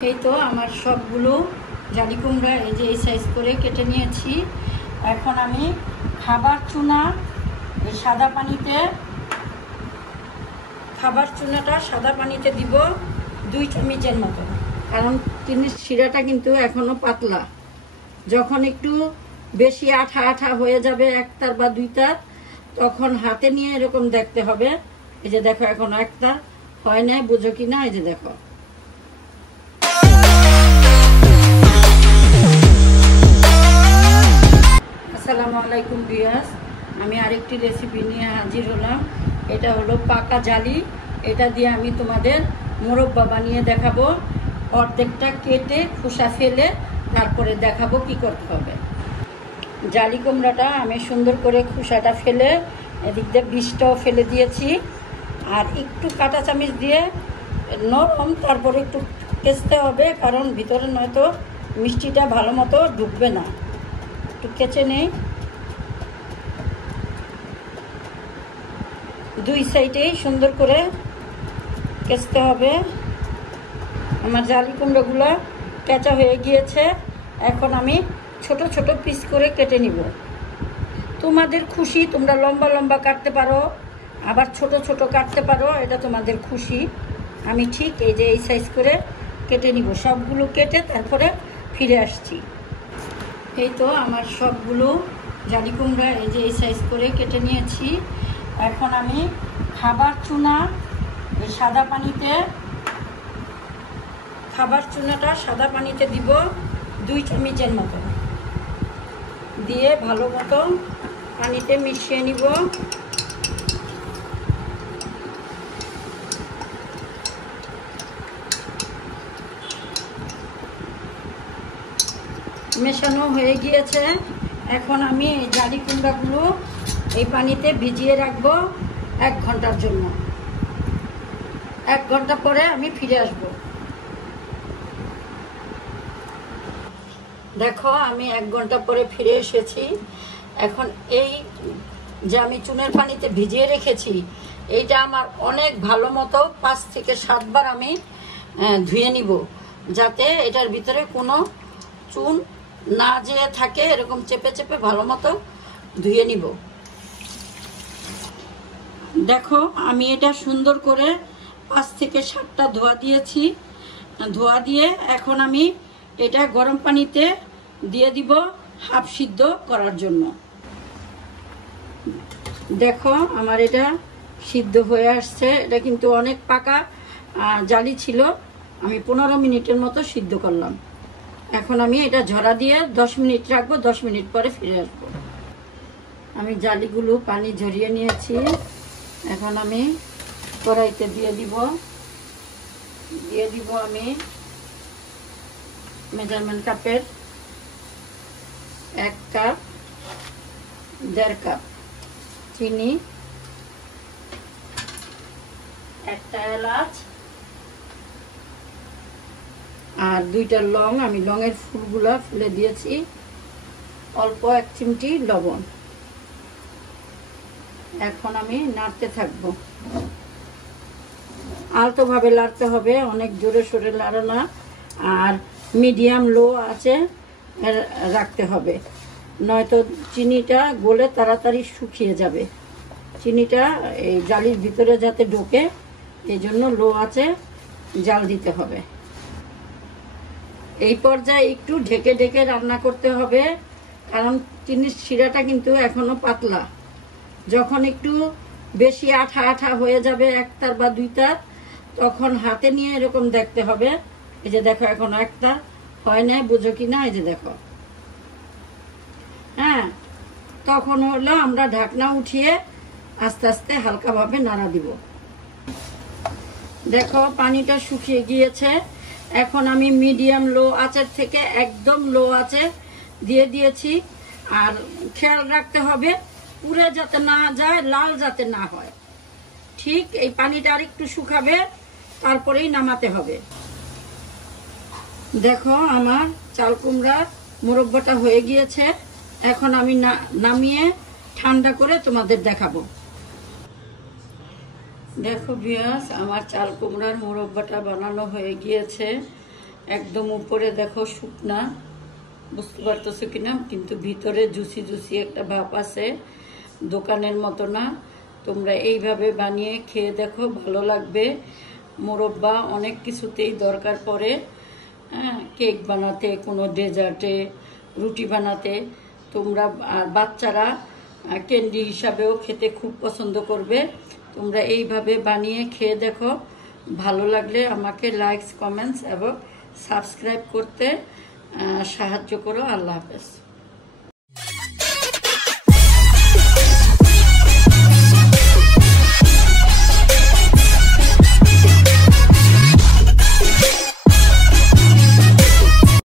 এই তো আমার সবগুলো জালি কুমড়া এই যে এই সাইজ করে কেটে নিয়েছি। এখন আমি খাবার চুনা এই খাবার চুনাটা সাদা পানিতে দিব 2 চামচের মতো, কারণ চিনির শিরাটা কিন্তু এখনো পাতলা। যখন একটু বেশি আঠা আঠা হয়ে যাবে একটার বা দুইটার, তখন হাতে নিয়ে এরকম দেখতে হবে। এই যে দেখো এখনো একটা হয় নাই, বুঝো কি না? এই যে দেখো। আসসালামু আলাইকুম ভিউয়ার্স, আমি আরেকটি রেসিপি নিয়ে হাজির হলাম। এটা হলো পাকা জালি। এটা দিয়ে আমি তোমাদের মোরব্বা বানিয়ে দেখাবো। অর্ধেকটা কেটে খোসা ফেলে তারপরে দেখাবো কি করতে হবে। জালি কুমড়াটা আমি সুন্দর করে খোসাটা ফেলে এদিক দিয়ে বীজটাও ফেলে দিয়েছি, আর একটু কাঁটা চামচ দিয়ে নরম তারপরে একটু কেচতে হবে, কারণ ভিতরে নয়তো মিষ্টিটা ভালো মতো ঢুকবে না। একটু কেচে নেই, 2 সাইডেই সুন্দর করে কেচতে হবে। আমার জালি কুমড়োগুলো কেঁচা হয়ে গিয়েছে। এখন আমি ছোট ছোট পিস করে কেটে নিব। তোমাদের খুশি, তোমরা লম্বা লম্বা কাটতে পারো, আবার ছোট ছোট কাটতে পারো, এটা তোমাদের খুশি। আমি ঠিক এই যে এই সাইজ করে কেটে নিব। সবগুলো কেটে তারপরে ফিরে আসছি। এই তো আমার সবগুলো জালি কুমড়া এই যে এই সাইজ করে কেটে নিয়েছি। এখন আমি খাবার চুনাটা সাদা পানিতে দিব 2 চামচের মতো, দিয়ে ভালো মতো পানিতে মিশিয়ে নিব। মেশানো হয়ে গিয়েছে। এখন আমি এই জালি কুমড়াগুলো এই পানিতে ভিজিয়ে রাখবো 1 ঘন্টার জন্য। 1 ঘন্টা পরে আমি ফিরে আসব। দেখো আমি 1 ঘন্টা পরে ফিরে এসেছি। এখন এই যে আমি চুনের পানিতে ভিজিয়ে রেখেছি, এইটা আমার অনেক ভালো মতো 5 থেকে 7 বার আমি ধুয়ে নিব, যাতে এটার ভিতরে কোনো চুন না যেয়ে থাকে। এরকম চেপে চেপে ভালো মতো ধুয়ে নিব। দেখো আমি এটা সুন্দর করে 5 থেকে 7টা ধোয়া দিয়েছি। ধোয়া দিয়ে এখন আমি এটা গরম পানিতে দিয়ে দিব হাফ সিদ্ধ করার জন্য। দেখো আমার এটা সিদ্ধ হয়ে আসছে। এটা কিন্তু অনেক পাকা জালি ছিল। আমি 15 মিনিটের মতো সিদ্ধ করলাম। এখন আমি এটা ঝরা দিয়ে 10 মিনিট রাখবো। 10 মিনিট পরে ফিরে আসবো। আমি জালিগুলো পানি ঝরিয়ে নিয়েছি। এখন আমি কড়াইতে দিয়ে দিব আমি মেজারমেন্ট কাপের 1 কাপ 1.5 কাপ চিনি, 1টা এলাচ আর 2টা লং। আমি লংয়ের ফুলগুলো ফেলে দিয়েছি। অল্প 1 চিমটি লবণ। এখন আমি নাড়তে থাকবো। আলতোভাবে নাড়তে হবে, অনেক জোরে সোরে নাড়ো না। আর মিডিয়াম লো আঁচে রাখতে হবে, নয়তো চিনিটা গলে তাড়াতাড়ি শুকিয়ে যাবে। চিনিটা এই জালির ভিতরে যাতে ঢোকে, এই জন্য লো আঁচে জাল দিতে হবে। এই পর্যায়ে একটু ঢেকে ঢেকে রান্না করতে হবে, কারণ চিনির শিরাটা কিন্তু এখনো পাতলা। যখন একটু বেশি আঠা আঠা হয়ে যাবে একটার বা দুইটার, তখন হাতে নিয়ে এরকম দেখতে হবে। এই যে দেখো এখনো একটা হয় নাই, বুঝো কি না? এই যে দেখো। হ্যাঁ, তখন হলো আমরা ঢাকনা উঠিয়ে আস্তে আস্তে হালকাভাবে নাড়া দিব। দেখো পানিটা শুকিয়ে গিয়েছে। এখন আমি মিডিয়াম লো আঁচের থেকে একদম লো আঁচে দিয়ে দিয়েছি। আর খেয়াল রাখতে হবে পুড়ে যাতে না যায়, লাল যাতে না হয়। ঠিক এই পানিটা আর একটু শুকাবে, তারপরেই নামাতে হবে। দেখো আমার চাল কুমড়ার মোরব্বাটা হয়ে গিয়েছে। এখন আমি নামিয়ে ঠান্ডা করে তোমাদের দেখাবো। দেখো ভিউয়ার্স, আমার চাল কুমড়ার মোরব্বাটা বানানো হয়ে গিয়েছে। একদম উপরে দেখো শুকনা, বুঝতে পারতেছো কিনা, কিন্তু ভিতরে জুসি জুসি একটা ভাব আছে, দোকানের মতো না। তোমরা এইভাবে বানিয়ে খেয়ে দেখো, ভালো লাগবে। মোরব্বা অনেক কিছুতেই দরকার পড়ে, হ্যাঁ, কেক বানাতে, কোনো ডেজার্টে, রুটি বানাতে। তোমরা আর বাচ্চারা ক্যান্ডি হিসাবেও খেতে খুব পছন্দ করবে। তোমরা এইভাবে বানিয়ে খেয়ে দেখো, ভালো লাগলে আমাকে লাইকস, কমেন্টস এবং সাবস্ক্রাইব করতে সাহায্য করো। আল্লাহ হাফেজ।